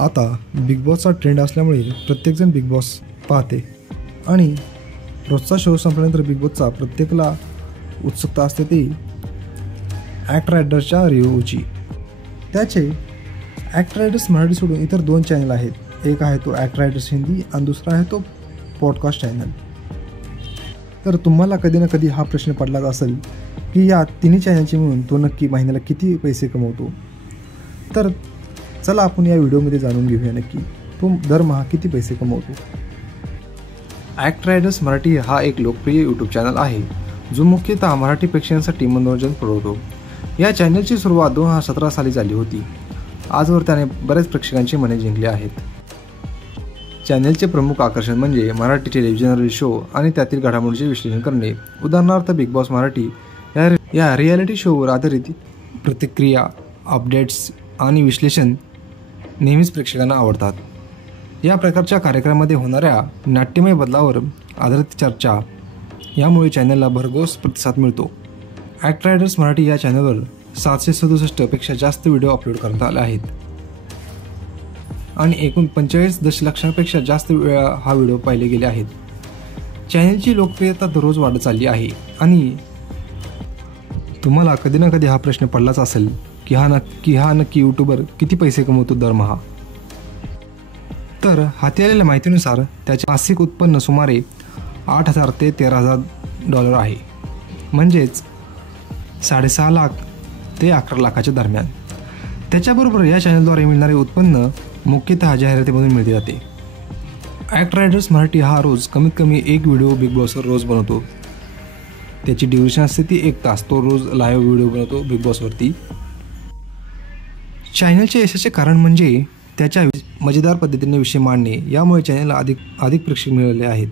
आता big बॉसचा trend असल्यामुळे प्रत्येकजण बिग बॉस पाहते आणि रोजचा शो संपल्यानंतर बिग बॉसचा प्रत्येकाला उत्सुकता असते ती ॲक्ट रायडर्सच्या रिव्ह्यूची. त्याचे ॲक्ट रायडर्स मराठी सोडून इतर 2 चॅनल आहेत. एक आहे तो ॲक्ट रायडर्स हिंदी आणि दुसरा आहे तो पॉडकास्ट चॅनल. तर तुम्हाला कधी ना कधी हा प्रश्न पडलाच असेल की या तिन्ही चॅनलचे मिळून तो नक्की महिन्याला किती पैसे कमवतो. तर चला आपण या व्हिडिओमध्ये जाणून घेऊया नक्की तो दरमहा किती पैसे कमवतो. ॲक्ट रायडर्स मराठी हा एक लोकप्रिय यूट्यूब चॅनल आहे जो मुख्यतः मराठी प्रेक्षकांसाठी मनोरंजन पुरवतो. या चॅनलची सुरुवात 2017 साली झाली होती. आजवर त्याने बऱ्याच प्रेक्षकांची मने जिंकली आहेत. चॅनलचे प्रमुख आकर्षण म्हणजे मराठी टेलिव्हिजनवरील शो आणि त्यातील घडामोडीचे विश्लेषण करणे. उदाहरणार्थ बिग बॉस मराठी या रियालिटी शोवर आधारित प्रतिक्रिया, अपडेट्स आणि विश्लेषण नेहमीच प्रेक्षकांना आवडतात. या प्रकारच्या कार्यक्रमामध्ये होणाऱ्या नाट्यमय बदलावर आधारित चर्चा यामुळे चॅनलला भरघोस प्रतिसाद मिळतो. ॲक्ट रायडर्स मराठी या चॅनलवर 767 पेक्षा जास्त व्हिडिओ अपलोड करण्यात आले आहेत आणि एकूण 45 दशलक्षांपेक्षा जास्त वेळा हा व्हिडिओ पाहिले गेले आहेत. चॅनलची लोकप्रियता दररोज वाढत चालली आहे आणि तुम्हाला कधी ना कधी हा प्रश्न पडलाच असेल की हा नक्की यूट्यूबर किती पैसे कमवतो दरमहा. तर हाती आलेल्या माहितीनुसार त्याचे मासिक उत्पन्न सुमारे $8,000 ते $13,000 आहे, म्हणजेच 6.5 लाख ते 11 लाखाच्या दरम्यान. त्याच्याबरोबर या चॅनलद्वारे मिळणारे उत्पन्न मुख्यतः जाहिरातीमधून मिळते जाते. ॲक्ट रायडर्स मराठी हा रोज कमीत कमी एक व्हिडिओ बिग बॉसवर रोज बनवतो. त्याची ड्युरेशन असते ती 1 तास. तो रोज लाईव्ह व्हिडिओ बनवतो बिग बॉसवरती. चॅनलच्या यशाचे कारण म्हणजे त्याच्या मजेदार पद्धतीने विषय मांडणे. यामुळे चॅनलला अधिक प्रेक्षक मिळाले आहेत.